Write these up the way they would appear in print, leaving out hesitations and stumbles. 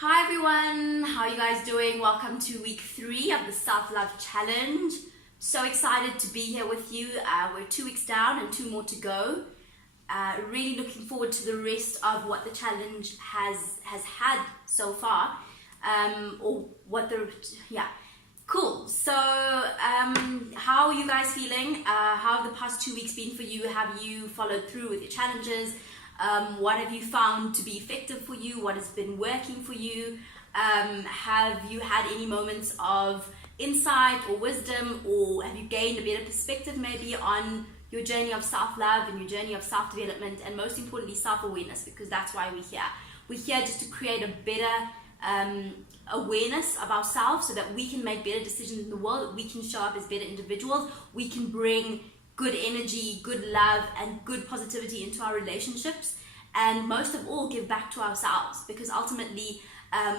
Hi everyone, how are you guys doing? Welcome to week 3 of the Self-Love Challenge. So excited to be here with you. We're 2 weeks down and 2 more to go. Really looking forward to the rest of what the challenge has had so far. Cool. So how are you guys feeling? How have the past 2 weeks been for you? Have you followed through with your challenges? What have you found to be effective for you? What has been working for you? Have you had any moments of insight or wisdom, or have you gained a better perspective maybe on your journey of self-love and your journey of self-development, and most importantly self-awareness, because that's why we're here. We're here just to create a better awareness of ourselves so that we can make better decisions in the world, we can show up as better individuals, we can bring good energy, good love, and good positivity into our relationships, and most of all, give back to ourselves, because ultimately,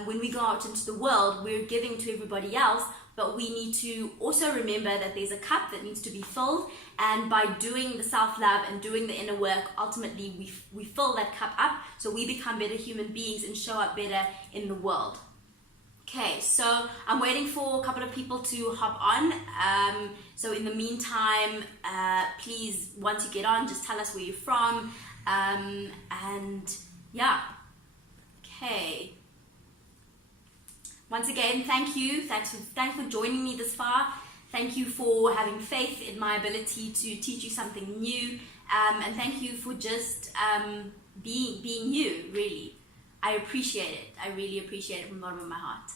when we go out into the world, we're giving to everybody else, but we need to also remember that there's a cup that needs to be filled, and by doing the self-love and doing the inner work, ultimately we fill that cup up, so we become better human beings and show up better in the world. Okay, so I'm waiting for a couple of people to hop on. So in the meantime, please, once you get on, just tell us where you're from. And yeah, okay. Once again, thank you. Thanks for joining me this far. Thank you for having faith in my ability to teach you something new. And thank you for just being you, really. I appreciate it. I really appreciate it from the bottom of my heart.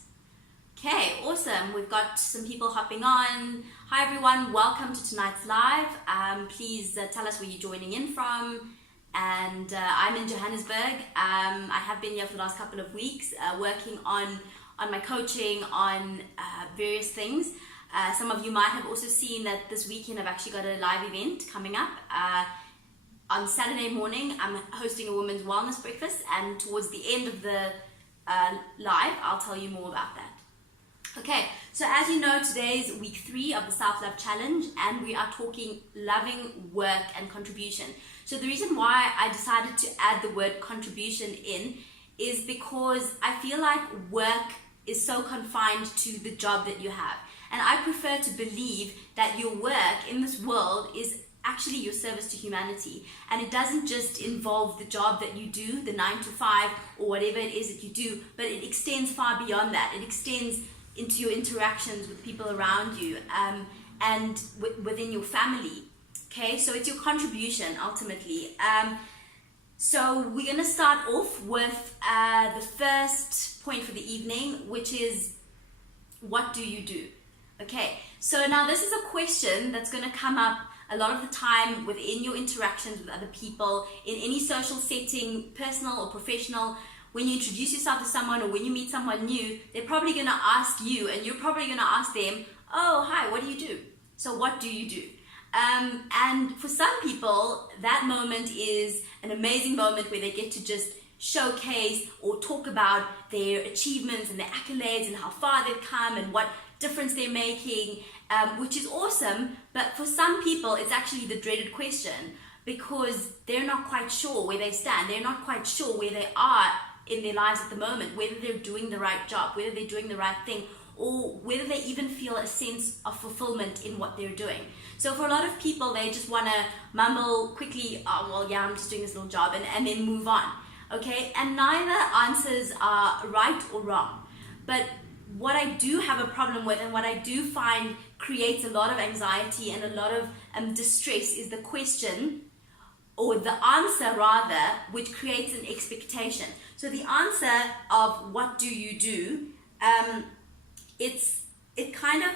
Okay, awesome. We've got some people hopping on. Hi everyone, welcome to tonight's live. Please tell us where you're joining in from. And I'm in Johannesburg. I have been here for the last couple of weeks working on my coaching, on various things. Some of you might have also seen that this weekend I've actually got a live event coming up. On Saturday morning, I'm hosting a women's wellness breakfast, and towards the end of the live, I'll tell you more about that. Okay, so as you know, today's week 3 of the Self-Love Challenge, and we are talking loving work and contribution. So the reason why I decided to add the word contribution in is because I feel like work is so confined to the job that you have. And I prefer to believe that your work in this world is actually your service to humanity, and it doesn't just involve the job that you do, the 9 to 5 or whatever it is that you do, but it extends far beyond that. It extends into your interactions with people around you, and within your family. Okay, so it's your contribution ultimately. So we're going to start off with the first point for the evening, which is, what do you do? Okay, so now this is a question that's going to come up a lot of the time within your interactions with other people, in any social setting, personal or professional. When you introduce yourself to someone or when you meet someone new, they're probably going to ask you, and you're probably going to ask them, oh, hi, what do you do? So what do you do? And for some people, that moment is an amazing moment where they get to just showcase or talk about their achievements and their accolades and how far they've come and what difference they're making, which is awesome. But for some people, it's actually the dreaded question, because they're not quite sure where they stand. They're not quite sure where they are in their lives at the moment, whether they're doing the right job, whether they're doing the right thing, or whether they even feel a sense of fulfillment in what they're doing. So for a lot of people, they just want to mumble quickly, oh, well, yeah, I'm just doing this little job, and then move on. Okay, and neither answers are right or wrong. But what I do have a problem with, and what I do find creates a lot of anxiety and a lot of distress, is the question, or the answer rather, which creates an expectation. So the answer of what do you do, it kind of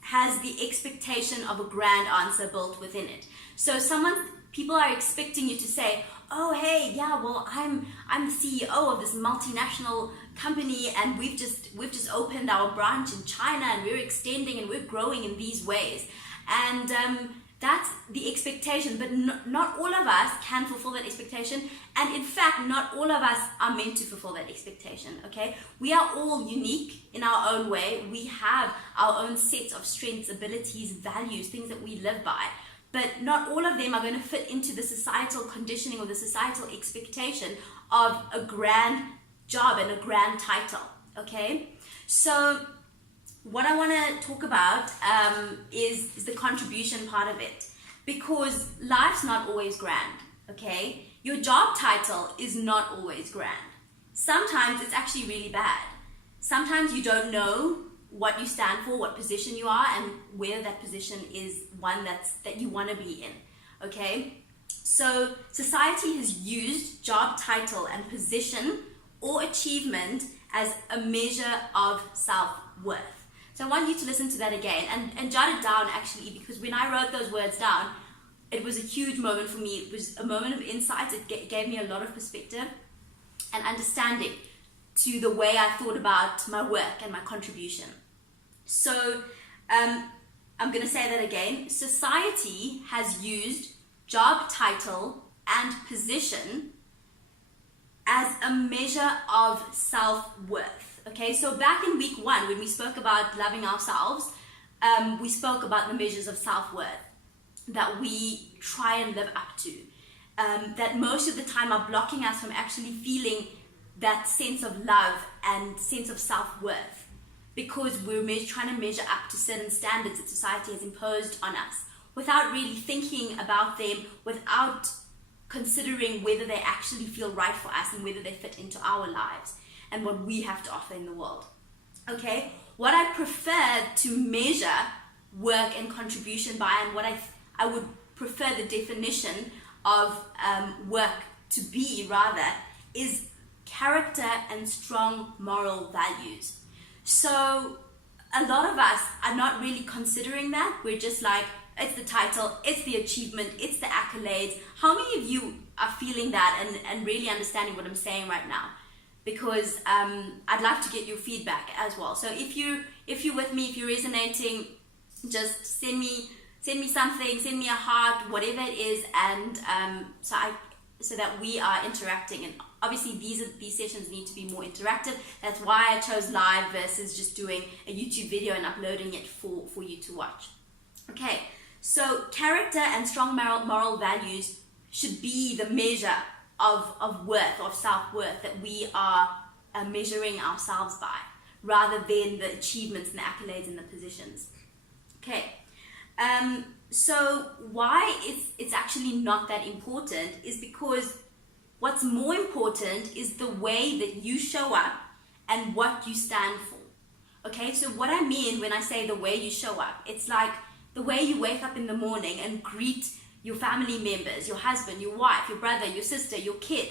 has the expectation of a grand answer built within it. So people are expecting you to say, oh, hey, yeah, well, I'm the CEO of this multinational company, and we've just opened our branch in China, and we're extending and we're growing in these ways. And that's the expectation, but not all of us can fulfill that expectation, and in fact, not all of us are meant to fulfill that expectation, okay? We are all unique in our own way. We have our own sets of strengths, abilities, values, things that we live by, but not all of them are going to fit into the societal conditioning or the societal expectation of a grand job and a grand title, okay? So what I want to talk about is the contribution part of it, because life's not always grand, okay? Your job title is not always grand. Sometimes it's actually really bad. Sometimes you don't know what you stand for, what position you are, and whether that position is one that you want to be in, okay? So society has used job title and position or achievement as a measure of self-worth. So I want you to listen to that again and jot it down, actually, because when I wrote those words down, it was a huge moment for me. It was a moment of insight. It gave me a lot of perspective and understanding to the way I thought about my work and my contribution. So I'm going to say that again. Society has used job title and position as a measure of self-worth. Okay, so back in week 1, when we spoke about loving ourselves, we spoke about the measures of self-worth that we try and live up to, that most of the time are blocking us from actually feeling that sense of love and sense of self-worth, because we're trying to measure up to certain standards that society has imposed on us without really thinking about them, without considering whether they actually feel right for us and whether they fit into our lives and what we have to offer in the world. Okay, what I prefer to measure work and contribution by, and what I would prefer the definition of work to be rather, is character and strong moral values. So a lot of us are not really considering that. We're just like, it's the title, it's the achievement, it's the accolades. How many of you are feeling that and really understanding what I'm saying right now? Because I'd love to get your feedback as well. So if you're with me, if you're resonating, just send me something, send me a heart, whatever it is, and so that we are interacting. And obviously these sessions need to be more interactive. That's why I chose live versus just doing a YouTube video and uploading it for you to watch. Okay, so character and strong moral values should be the measure of worth, of self-worth, that we are measuring ourselves by, rather than the achievements and the accolades and the positions. Okay, so why it's actually not that important is because what's more important is the way that you show up and what you stand for. Okay, so what I mean when I say the way you show up, it's like the way you wake up in the morning and greet your family members, your husband, your wife, your brother, your sister, your kid.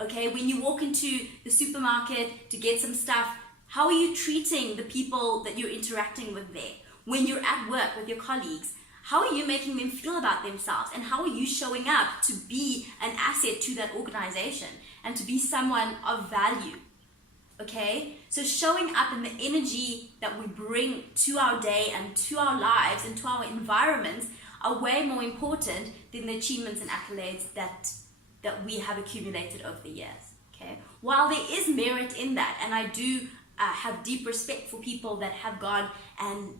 Okay, when you walk into the supermarket to get some stuff, how are you treating the people that you're interacting with there? When you're at work with your colleagues, how are you making them feel about themselves? And how are you showing up to be an asset to that organization and to be someone of value? Okay, so showing up in the energy that we bring to our day and to our lives and to our environments are way more important than the achievements and accolades that we have accumulated over the years. Okay, while there is merit in that, and I do have deep respect for people that have gone and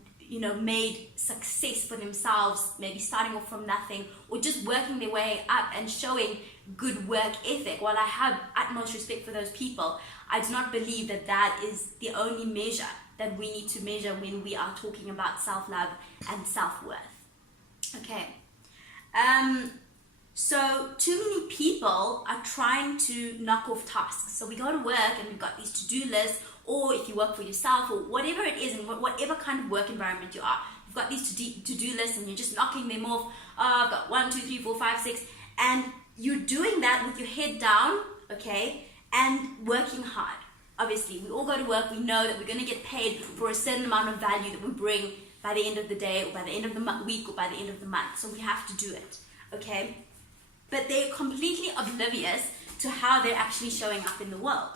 made success for themselves, maybe starting off from nothing or just working their way up and showing good work ethic. While I have utmost respect for those people, I do not believe that is the only measure that we need to measure when we are talking about self-love and self-worth. Okay, so too many people are trying to knock off tasks. So we go to work and we've got these to-do lists, or if you work for yourself or whatever it is, and whatever kind of work environment you are, you've got these to-do lists and you're just knocking them off. Oh, I've got 1, 2, 3, 4, 5, 6, and you're doing that with your head down, okay, and working hard. Obviously, we all go to work, we know that we're going to get paid for a certain amount of value that we bring by the end of the day or by the end of the week or by the end of the month. So we have to do it, okay? But they're completely oblivious to how they're actually showing up in the world.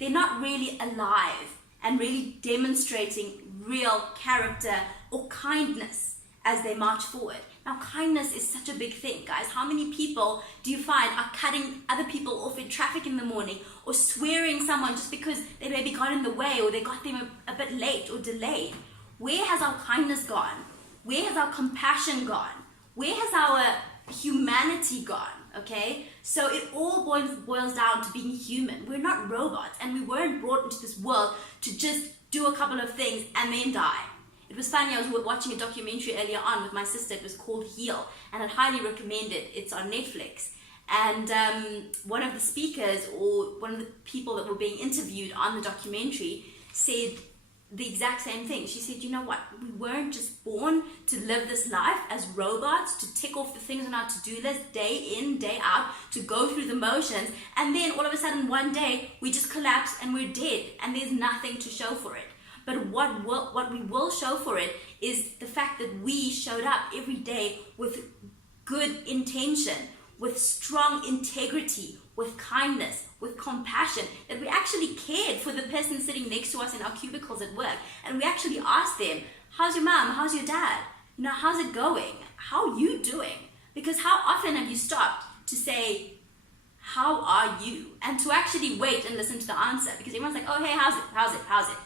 They're not really alive and really demonstrating real character or kindness as they march forward. Now, kindness is such a big thing, guys. How many people do you find are cutting other people off in traffic in the morning or swearing someone just because they maybe got in the way or they got them a bit late or delayed? Where has our kindness gone? Where has our compassion gone? Where has our humanity gone? Okay, so it all boils down to being human. We're not robots, and we weren't brought into this world to just do a couple of things and then die. It was funny, I was watching a documentary earlier on with my sister. It was called Heal, and I'd highly recommend it. It's on Netflix. And one of the speakers, or one of the people that were being interviewed on the documentary, said the exact same thing. She said, you know what, we weren't just born to live this life as robots, to tick off the things on our to-do list day in, day out, to go through the motions, and then all of a sudden one day we just collapse and we're dead and there's nothing to show for it. But what we will show for it is the fact that we showed up every day with good intention, with strong integrity, with kindness, with compassion, that we actually cared for the person sitting next to us in our cubicles at work, and we actually asked them, how's your mom, how's your dad, how's it going, how are you doing? Because how often have you stopped to say, how are you, and to actually wait and listen to the answer? Because everyone's like, oh hey, how's it?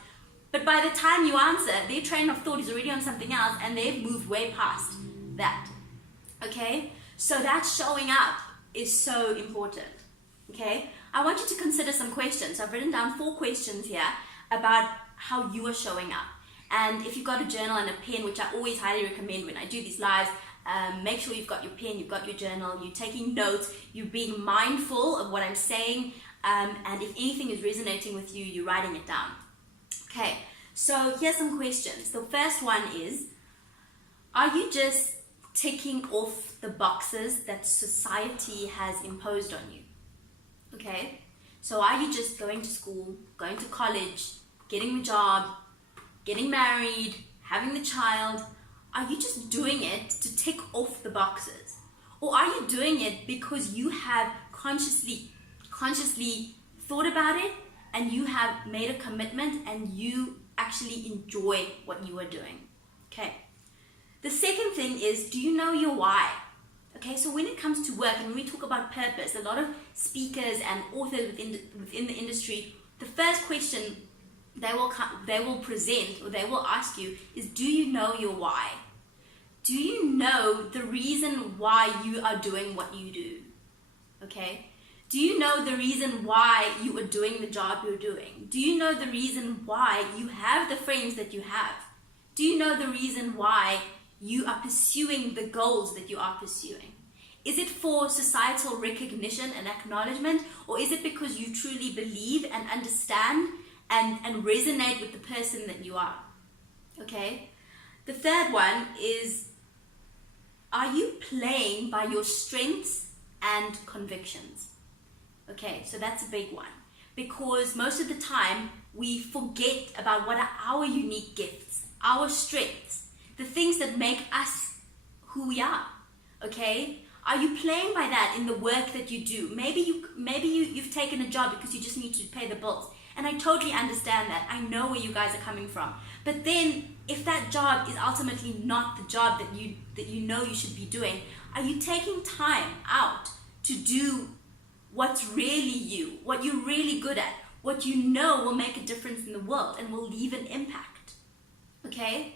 But by the time you answer, their train of thought is already on something else, and they've moved way past that. Okay, so that showing up is so important. Okay, I want you to consider some questions. I've written down 4 questions here about how you are showing up. And if you've got a journal and a pen, which I always highly recommend when I do these lives, make sure you've got your pen, you've got your journal, you're taking notes, you're being mindful of what I'm saying, and if anything is resonating with you, you're writing it down. Okay, so here's some questions. The first one is, are you just ticking off the boxes that society has imposed on you? Okay, so are you just going to school, going to college, getting the job, getting married, having the child? Are you just doing it to tick off the boxes? Or are you doing it because you have consciously thought about it, and you have made a commitment, and you actually enjoy what you are doing? Okay. The second thing is, do you know your why? Okay, so when it comes to work, and when we talk about purpose, a lot of speakers and authors within the industry, the first question they will present, or they will ask you, is, do you know your why? Do you know the reason why you are doing what you do? Okay? Do you know the reason why you are doing the job you're doing? Do you know the reason why you have the friends that you have? Do you know the reason why you are pursuing the goals that you are pursuing? Is it for societal recognition and acknowledgement, or is it because you truly believe and understand and resonate with the person that you are? Okay? The third one is, are you playing by your strengths and convictions? Okay, so that's a big one, because most of the time we forget about what are our unique gifts, our strengths, the things that make us who we are. Okay, are you playing by that in the work that you do? Maybe you've taken a job because you just need to pay the bills, and I totally understand that. I know where you guys are coming from. But then, if that job is ultimately not the job that you know you should be doing, are you taking time out to do what's really you, what you're really good at, what you know will make a difference in the world and will leave an impact? Okay?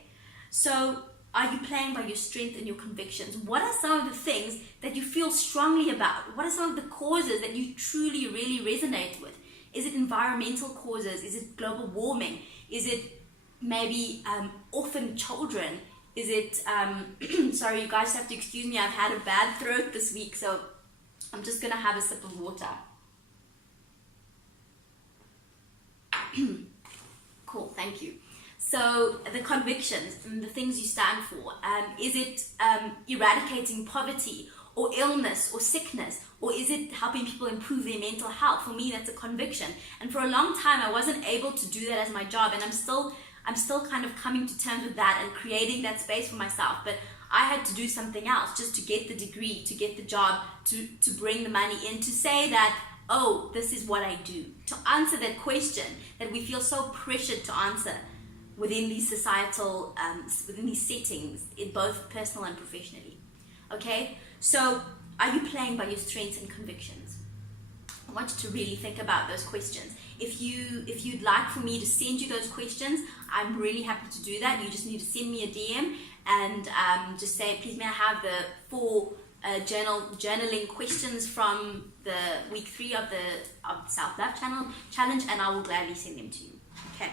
So, are you playing by your strength and your convictions? What are some of the things that you feel strongly about? What are some of the causes that you truly, really resonate with? Is it environmental causes? Is it global warming? Is it maybe orphan children? Is it, sorry, you guys have to excuse me, I've had a bad throat this week, so I'm just going to have a sip of water. Cool, thank you. So the convictions and the things you stand for, is it eradicating poverty or illness or sickness, or is it helping people improve their mental health? For me, that's a conviction. And for a long time, I wasn't able to do that as my job, and I'm still kind of coming to terms with that and creating that space for myself. But I had to do something else just to get the degree, to get the job, to bring the money in, to say that, oh, this is what I do. To answer that question that we feel so pressured to answer within these societal, within these settings, in both personal and professionally. Okay? So, are you playing by your strengths and convictions? I want you to really think about those questions. If you'd like for me to send you those questions, I'm really happy to do that. You just need to send me a DM and just say, please may I have the 4 journaling questions from the week 3 of the Self-Love Challenge, and I will gladly send them to you. Okay.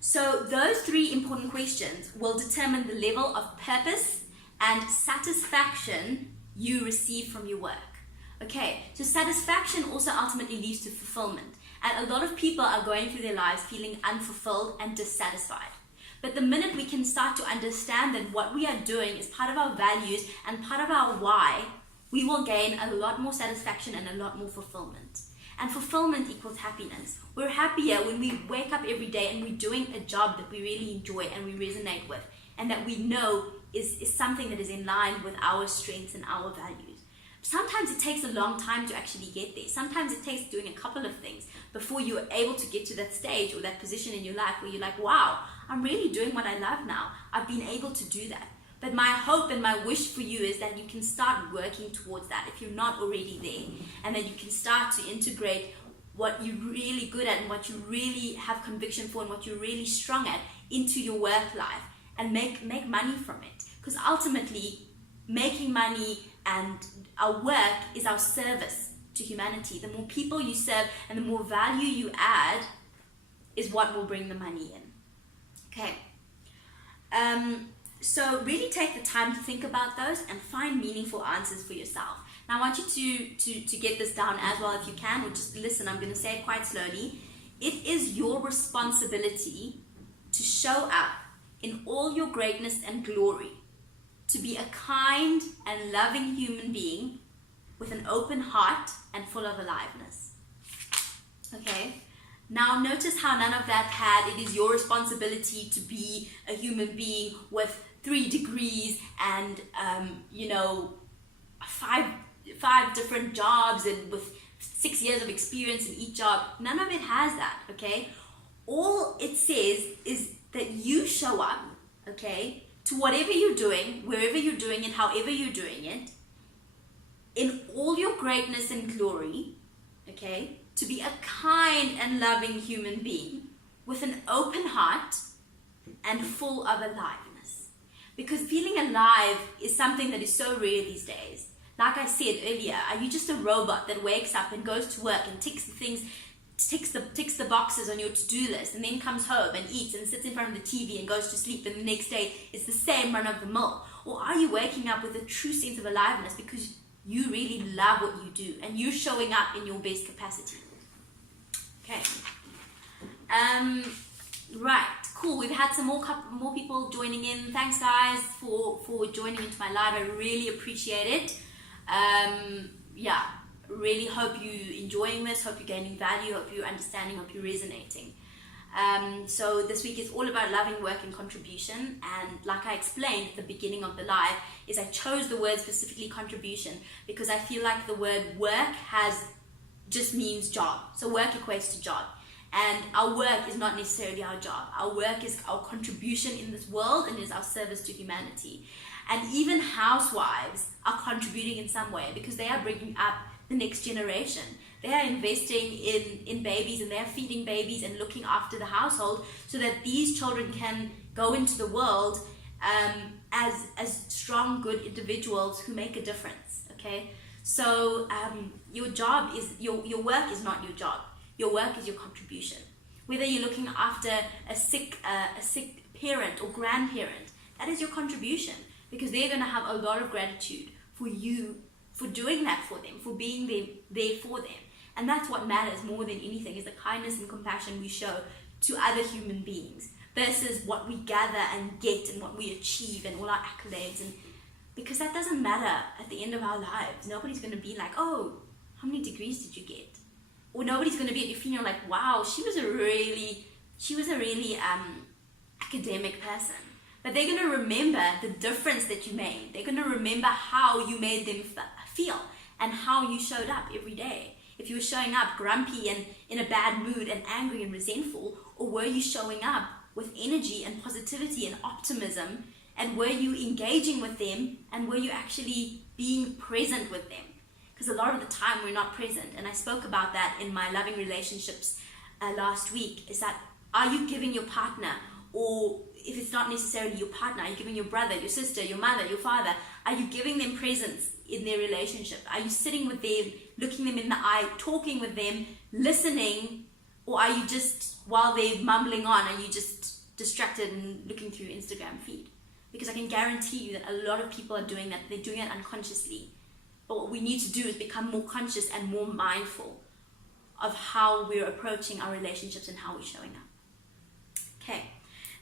So those 3 important questions will determine the level of purpose and satisfaction you receive from your work. Okay, so satisfaction also ultimately leads to fulfillment. And a lot of people are going through their lives feeling unfulfilled and dissatisfied. But the minute we can start to understand that what we are doing is part of our values and part of our why, we will gain a lot more satisfaction and a lot more fulfillment. And fulfillment equals happiness. We're happier when we wake up every day and we're doing a job that we really enjoy and we resonate with, and that we know is something that is in line with our strengths and our values. Sometimes it takes a long time to actually get there. Sometimes it takes doing a couple of things before you're able to get to that stage or that position in your life where you're like, wow, I'm really doing what I love now. I've been able to do that. But my hope and my wish for you is that you can start working towards that if you're not already there, and that you can start to integrate what you're really good at and what you really have conviction for and what you're really strong at into your work life and make money from it. Because ultimately, making money and our work is our service to humanity. The more people you serve and the more value you add is what will bring the money in. Okay. So really take the time to think about those and find meaningful answers for yourself. Now I want you to get this down as well if you can, or just listen. I'm going to say it quite slowly. It is your responsibility to show up in all your greatness and glory, to be a kind and loving human being with an open heart and full of aliveness. Okay? Now notice how none of that had, it is your responsibility to be a human being with 3 degrees and, 5 different jobs and with 6 years of experience in each job. None of it has that, okay? All it says is that you show up, okay, to whatever you're doing, wherever you're doing it, however you're doing it, in all your greatness and glory, okay, to be a kind and loving human being with an open heart and full of aliveness. Because feeling alive is something that is so rare these days. Like I said earlier, are you just a robot that wakes up and goes to work and ticks the boxes on your to-do list, and then comes home and eats and sits in front of the TV and goes to sleep, and the next day it's the same run of the mill? Or are you waking up with a true sense of aliveness because you really love what you do and you're showing up in your best capacity? Okay. Right, cool. We've had some more people joining in. Thanks guys for joining into my live. I really appreciate it. Really hope you're enjoying this, hope you're gaining value, hope you're understanding, hope you're resonating. So this week is all about loving work and contribution, and like I explained at the beginning of the live, is I chose the word specifically contribution because I feel like the word work just means job. So work equates to job, and our work is not necessarily our job. Our work is our contribution in this world and is our service to humanity. And even housewives are contributing in some way because they are bringing up the next generation. They are investing in babies, and they are feeding babies and looking after the household so that these children can go into the world as strong, good individuals who make a difference. Okay, so your job is your work is not your job. Your work is your contribution. Whether you're looking after a sick parent or grandparent, that is your contribution, because they're going to have a lot of gratitude for you for doing that for them, for being there for them. And that's what matters more than anything, is the kindness and compassion we show to other human beings versus what we gather and get and what we achieve and all our accolades. And because that doesn't matter at the end of our lives. Nobody's going to be like, oh, how many degrees did you get? Or nobody's going to be at your funeral like, wow, she was a really academic person. But they're going to remember the difference that you made. They're going to remember how you made them feel and how you showed up every day. If you were showing up grumpy and in a bad mood and angry and resentful, or were you showing up with energy and positivity and optimism, and were you engaging with them, and were you actually being present with them? Because a lot of the time we're not present, and I spoke about that in my loving relationships last week, is that are you giving your partner, or if it's not necessarily your partner, are you giving your brother, your sister, your mother, your father, Are you giving them presence in their relationship? Are you sitting with them, looking them in the eye, talking with them, listening? Or are you just, while they're mumbling on, are you just distracted and looking through your Instagram feed? Because I can guarantee you that a lot of people are doing that. They're doing it unconsciously. But what we need to do is become more conscious and more mindful of how we're approaching our relationships and how we're showing up. Okay.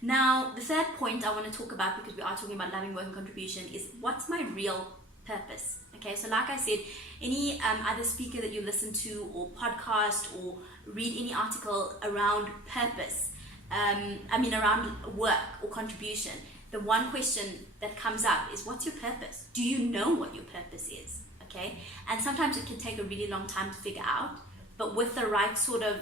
Now, the third point I want to talk about, because we are talking about loving, work, and contribution, is what's my real purpose? Okay, so like I said, any other speaker that you listen to, or podcast, or read any article around purpose, around work or contribution, the one question that comes up is, what's your purpose? Do you know what your purpose is? Okay, and sometimes it can take a really long time to figure out. But with the right sort of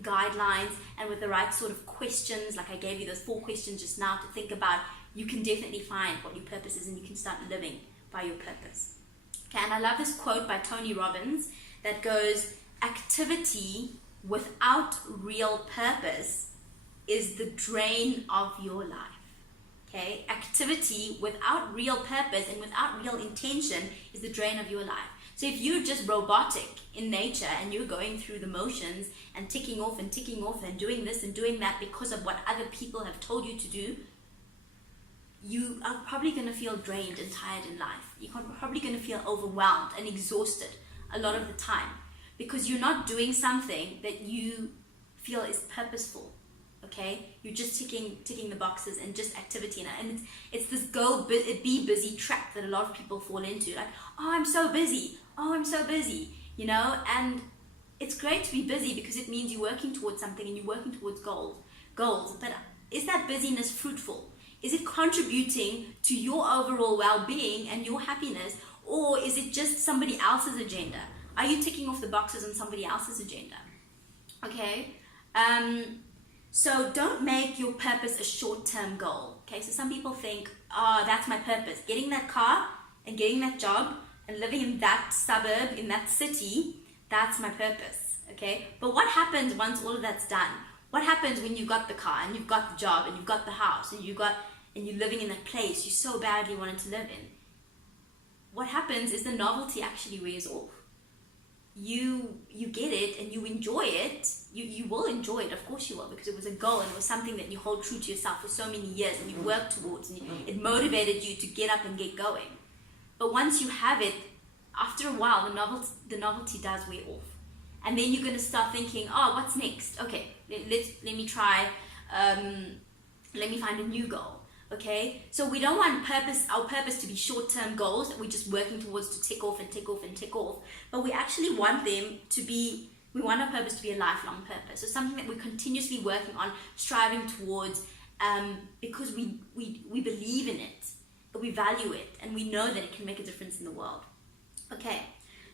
guidelines and with the right sort of questions, like I gave you those 4 questions just now to think about, you can definitely find what your purpose is and you can start living by your purpose. Okay, and I love this quote by Tony Robbins that goes, activity without real purpose is the drain of your life. Okay, activity without real purpose and without real intention is the drain of your life. So if you're just robotic in nature and you're going through the motions and ticking off and doing this and doing that because of what other people have told you to do, you are probably going to feel drained and tired in life. You're probably going to feel overwhelmed and exhausted a lot of the time because you're not doing something that you feel is purposeful. Okay, you're just ticking the boxes and just activity, and it's this be busy trap that a lot of people fall into. Like, oh, I'm so busy, you know. And it's great to be busy because it means you're working towards something and you're working towards goals. But is that busyness fruitful? Is it contributing to your overall well-being and your happiness, or is it just somebody else's agenda? Are you ticking off the boxes on somebody else's agenda? Okay. So don't make your purpose a short-term goal. Okay, so some people think, oh, that's my purpose. Getting that car and getting that job and living in that suburb, in that city, that's my purpose. Okay, but what happens once all of that's done? What happens when you've got the car and you've got the job and you've got the house and you're living in that place you so badly wanted to live in? What happens is the novelty actually wears off. You get it and you enjoy it. You will enjoy it, of course you will, because it was a goal and it was something that you hold true to yourself for so many years and you worked towards, and it motivated you to get up and get going. But once you have it, after a while the novelty does wear off, and then you're going to start thinking, oh, what's next? Okay, let me try, let me find a new goal. Okay, so we don't want our purpose to be short-term goals that we're just working towards to tick off, but we actually want we want our purpose to be a lifelong purpose. So something that we're continuously working on, striving towards, because we believe in it, we value it, and we know that it can make a difference in the world. Okay,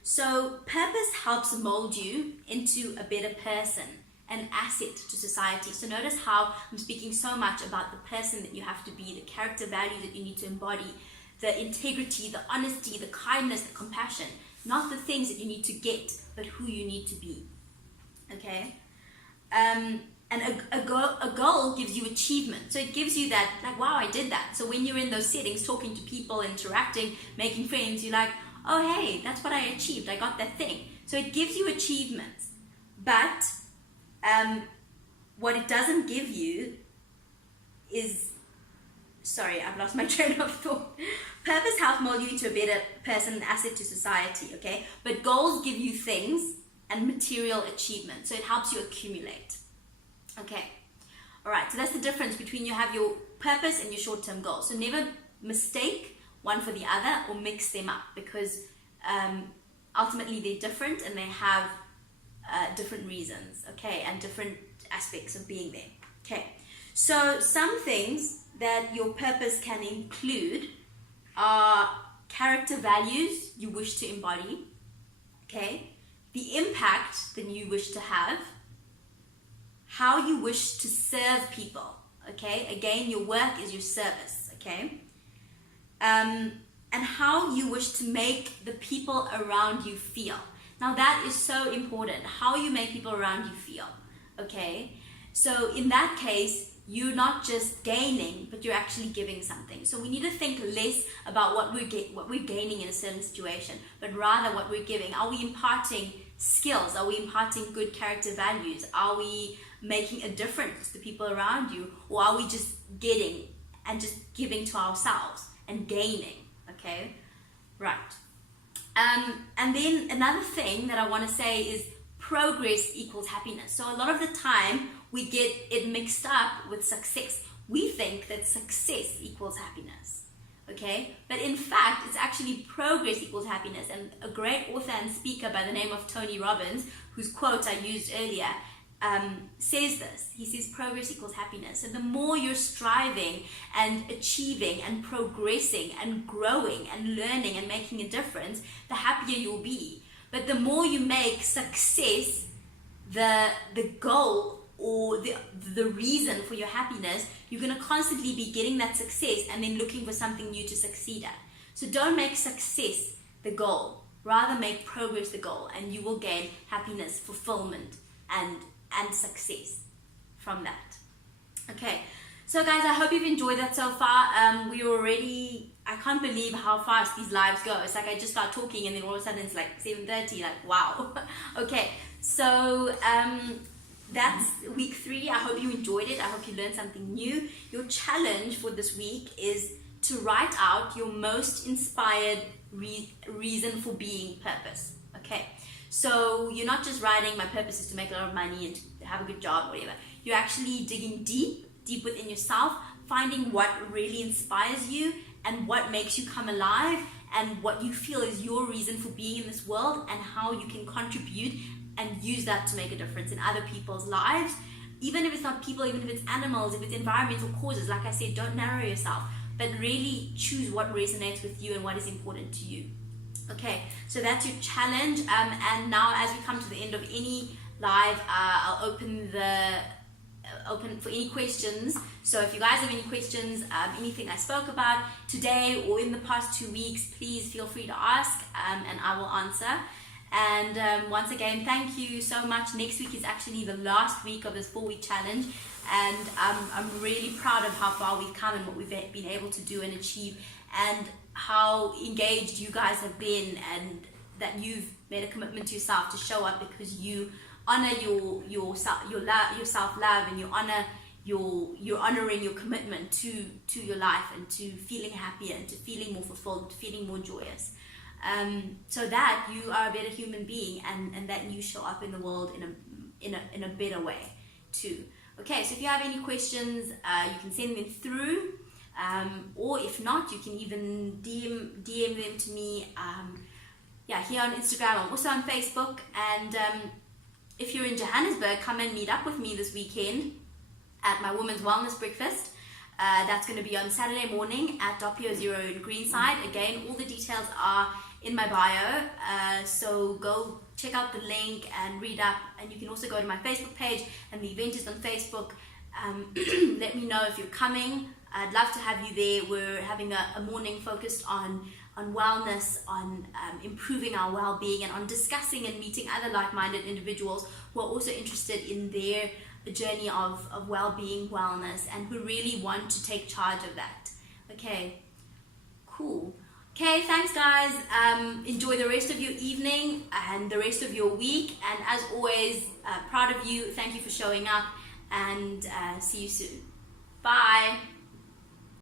so purpose helps mold you into a better person, an asset to society. So notice how I'm speaking so much about the person that you have to be, the character values that you need to embody, the integrity, the honesty, the kindness, the compassion, not the things that you need to get, but who you need to be. Okay? And a goal gives you achievement. So it gives you that, like, wow, I did that. So when you're in those settings, talking to people, interacting, making friends, you're like, oh, hey, that's what I achieved. I got that thing. So it gives you achievements. But what it doesn't give you is, sorry, I've lost my train of thought. Purpose helps mold you into a better person, an asset to society, okay? But goals give you things and material achievement. So it helps you accumulate. Okay. All right. So that's the difference between you have your purpose and your short-term goals. So never mistake one for the other or mix them up, because ultimately they're different and they have different reasons, okay, and different aspects of being there. Okay. So some things that your purpose can include are character values you wish to embody, okay, the impact that you wish to have, how you wish to serve people, okay, again, your work is your service, okay, and how you wish to make the people around you feel. Now that is so important, how you make people around you feel, okay. So in that case, you're not just gaining, but you're actually giving something. So we need to think less about what we're gaining in a certain situation, but rather what we're giving. Are we imparting skills? Are we imparting good character values? Are we making a difference to people around you? Or are we just getting and just giving to ourselves and gaining? Okay, right. And then another thing that I want to say is progress equals happiness. So a lot of the time we get it mixed up with success. We think that success equals happiness, okay? But in fact, it's actually progress equals happiness. And a great author and speaker by the name of Tony Robbins, whose quote I used earlier, says this. He says progress equals happiness. And the more you're striving and achieving and progressing and growing and learning and making a difference, the happier you'll be. But the more you make success the goal or the reason for your happiness, you're going to constantly be getting that success and then looking for something new to succeed at. So don't make success the goal. Rather make progress the goal, and you will gain happiness, fulfillment, and success from that. Okay, so guys, I hope you've enjoyed that so far. I can't believe how fast these lives go. It's like I just start talking and then all of a sudden it's like 7:30, like wow. Okay, so that's week 3. I hope you enjoyed it. I hope you learned something new. Your challenge for this week is to write out your most inspired reason for being purpose. Okay, so you're not just writing my purpose is to make a lot of money and to have a good job or whatever. You're actually digging deep within yourself, finding what really inspires you and what makes you come alive and what you feel is your reason for being in this world, and how you can contribute and use that to make a difference in other people's lives. Even if it's not people, even if it's animals, if it's environmental causes, like I said, don't narrow yourself, but really choose what resonates with you and what is important to you. Okay, so that's your challenge. And now as we come to the end of any live, I'll open for any questions. So if you guys have any questions, anything I spoke about today or in the past 2 weeks, please feel free to ask, and I will answer. And once again, thank you so much. Next week is actually the last week of this 4-week challenge, and I'm really proud of how far we've come and what we've been able to do and achieve, and how engaged you guys have been, and that you've made a commitment to yourself to show up because you honor your self-love, and you're honoring your commitment to your life and to feeling happier and to feeling more fulfilled, feeling more joyous. So that you are a better human being, and that you show up in the world in a better way too. Okay, so if you have any questions, you can send them through, or if not, you can even DM them to me. Here on Instagram. I'm also on Facebook, and if you're in Johannesburg, come and meet up with me this weekend at my Women's Wellness Breakfast. That's going to be on Saturday morning at Doppio Zero in Greenside. Again, all the details are in my bio, so go check out the link and read up, and you can also go to my Facebook page, and the event is on Facebook. Let me know if you're coming. I'd love to have you there. We're having a morning focused on wellness, on improving our well-being, and on discussing and meeting other like-minded individuals who are also interested in their journey of well-being, wellness, and who really want to take charge of that. Okay, cool. Okay, thanks guys. Enjoy the rest of your evening and the rest of your week, and as always, proud of you. Thank you for showing up, and see you soon. Bye.